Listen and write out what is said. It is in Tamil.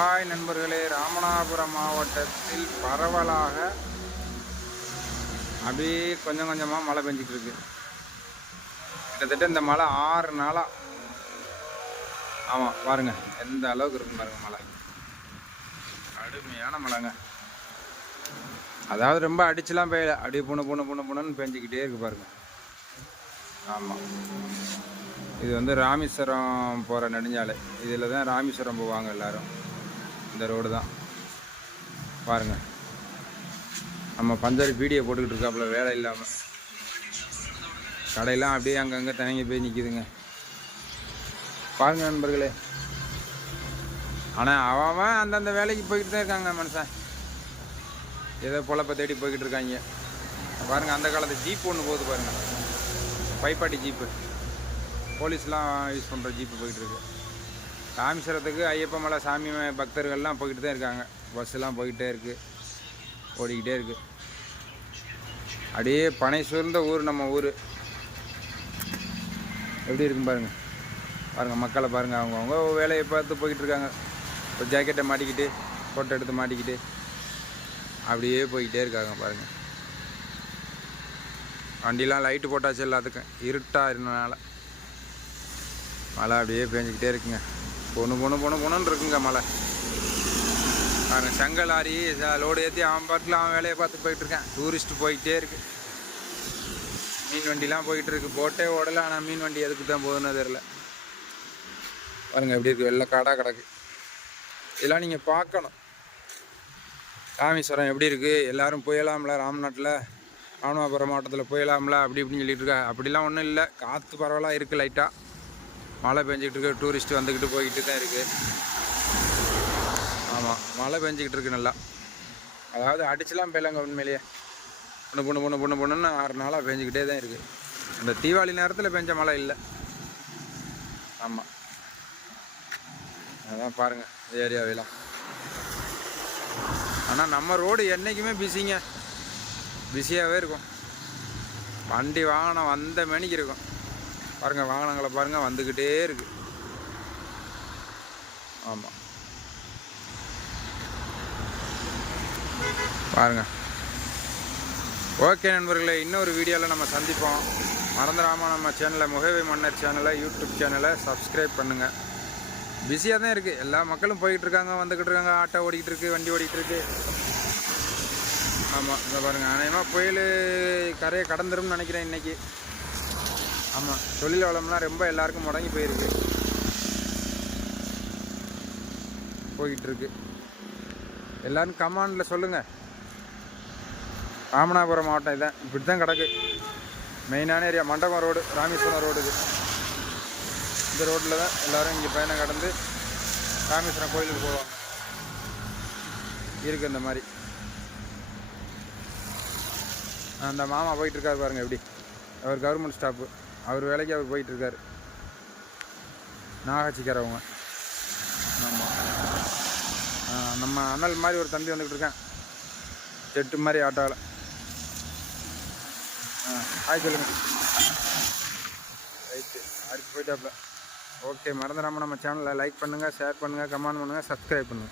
ஹாய் நண்பர்களே, ராமநாதபுரம் மாவட்டத்தில் பரவலாக அப்படியே கொஞ்சம் கொஞ்சமாக மழை பெஞ்சிட்டு இருக்கு. கிட்டத்தட்ட இந்த மழை 6 நாளாக. ஆமாம் பாருங்க எந்த அளவுக்கு இருக்குன்னு பாருங்க. மழை கடுமையான மழைங்க. அதாவது ரொம்ப அடிச்சுலாம் பெய்யல, அப்படியே புண்ணு பெஞ்சிக்கிட்டே இருக்கு பாருங்க. ஆமாம், இது வந்து ராமேஸ்வரம் போகிற நெடுஞ்சாலை. இதில் தான் ராமேஸ்வரம் போவாங்க எல்லோரும். இந்த ரோடு தான் பாருங்க. நம்ம பஞ்சாரி பீடியை போட்டுக்கிட்டு இருக்காப்புல வேலை இல்லாமல். கடையெல்லாம் அப்படியே அங்கங்கே தயங்கி போய் நிற்கிதுங்க பாருங்க நண்பர்களே. ஆனால் அவன் அந்தந்த வேலைக்கு போய்கிட்டு தான் இருக்காங்க மனுஷன். ஏதோ பொழப்பை தேடி போய்கிட்டு இருக்காங்க பாருங்கள். அந்த காலத்து ஜீப் ஒன்று போகுது பாருங்கள், பைப்பாட்டி ஜீப்பு. போலீஸ்லாம் யூஸ் பண்ணுற ஜீப்பு போயிட்டுருக்கு. ராமேஸ்வரத்துக்கு ஐயப்ப மலை சாமி பக்தர்கள்லாம் போய்கிட்டு தான் இருக்காங்க. பஸ்ஸெல்லாம் போய்கிட்டே இருக்குது, ஓடிக்கிட்டே இருக்குது. அப்படியே பனை சூழ்ந்த ஊர் நம்ம ஊர். எப்படி இருக்கும் பாருங்கள். பாருங்கள் மக்களை பாருங்கள், அவங்கவுங்க வேலையை பார்த்து போய்கிட்டு இருக்காங்க. ஒரு ஜாக்கெட்டை மாட்டிக்கிட்டு, ஃபோட்டோ எடுத்து மாட்டிக்கிட்டு அப்படியே போய்கிட்டே இருக்காங்க பாருங்கள். வண்டிலாம் லைட்டு போட்டாச்சு எல்லாத்துக்கும். இருட்டாக இருந்தனால மழை அப்படியே பேஞ்சிக்கிட்டே இருக்குங்க. பொண்ணுன்னு இருக்குங்க மழை. பாருங்கள், செங்கல் லாரி லோடு ஏற்றி அவன் பாட்டில் அவன் வேலையை பார்த்து போயிட்டுருக்கேன். டூரிஸ்ட்டு போய்கிட்டே இருக்குது. மீன் வண்டிலாம் போய்கிட்டு இருக்குது. போட்டே ஓடலை, ஆனால் மீன் வண்டி எதுக்கு தான் போகுதுன்னு தெரில. பாருங்கள் எப்படி இருக்குது, வெள்ளை காடாக கிடக்கு. இதெல்லாம் நீங்கள் பார்க்கணும். ராமேஸ்வரம் எப்படி இருக்குது, எல்லோரும் போயலாம்ல ராமநாட்டில், ராமநாதபுரம் மாவட்டத்தில் போயலாம்ல அப்படி இப்படின்னு சொல்லிட்டு இருக்கா. அப்படிலாம் ஒன்றும் இல்லை. காற்று பரவலாக இருக்குது. லைட்டாக மழை பெஞ்சிக்கிட்டு இருக்குது. டூரிஸ்ட்டு வந்துக்கிட்டு போய்கிட்டு தான் இருக்குது. ஆமாம், மழை பெஞ்சிக்கிட்டு இருக்குது நல்லா. அதாவது அடிச்சுலாம் பெய்யலாங்க உண்மையிலேயே. பொண்ணுன்னு 6 நாளாக பெஞ்சிக்கிட்டே தான் இருக்குது. அந்த தீபாவளி நேரத்தில் பெஞ்ச மழை இல்லை. ஆமாம், அதான் பாருங்கள் ஏரியாவெல்லாம். ஆனால் நம்ம ரோடு என்றைக்குமே பிஸிங்க, பிஸியாகவே இருக்கும். வண்டி வாகனம் வந்த மணிக்கு இருக்கும் பாருங்கள். வாகனங்களை பாருங்கள் வந்துக்கிட்டே இருக்கு. ஆமாம் பாருங்கள். ஓகே நண்பர்களே, இன்னொரு வீடியோவில் நம்ம சந்திப்போம். மறந்துடாமல் நம்ம சேனலை, முகவை மன்னர் சேனலை, யூடியூப் சேனலை சப்ஸ்கிரைப் பண்ணுங்கள். பிஸியாக தான் இருக்குது. எல்லா மக்களும் போய்கிட்டு இருக்காங்க, வந்துக்கிட்டு இருக்காங்க. ஆட்டோ ஓடிக்கிட்டு இருக்குது, வண்டி ஓடிக்கிட்டு இருக்குது. ஆமாம், இதை பாருங்கள். அநேகமாக புயல் கரையை கடந்துரும்னு நினைக்கிறேன் இன்றைக்கி. ஆமாம், தொழில் வளம்லாம் ரொம்ப எல்லாருக்கும் முடங்கி போயிருக்கு, போய்கிட்டுருக்கு. எல்லோரும் கமாண்டில் சொல்லுங்கள். ராமநாதபுரம் மாவட்டம் இதான் இப்படி தான் கிடக்கு. மெயினான ஏரியா மண்டபம் ரோடு, ராமேஸ்வரம் ரோடு. இந்த ரோட்டில் தான் எல்லோரும் இங்கே பயணம் கடந்து ராமேஸ்வரம் கோயிலுக்கு போவாங்க. இருக்குது இந்த மாதிரி. அந்த மாமா போயிட்டுருக்காரு பாருங்கள் எப்படி. அவர் கவர்மெண்ட் ஸ்டாஃபு, அவர் வேலைக்கு அவர் போயிட்டுருக்காரு. நாகச்சிக்கிறவங்க. ஆமாம், நம்ம அண்ணல் மாதிரி ஒரு தம்பி வந்துக்கிட்டு இருக்கேன், செட்டு மாதிரி ஆட்டோவில். ஹாய் சொல்லுங்கள். ரைட்டு, அடுத்து போயிட்டாப்புல. ஓகே, மறந்துடாமல் நம்ம சேனலில் லைக் பண்ணுங்கள், ஷேர் பண்ணுங்கள், கமெண்ட் பண்ணுங்கள், சப்ஸ்கிரைப் பண்ணுங்கள்.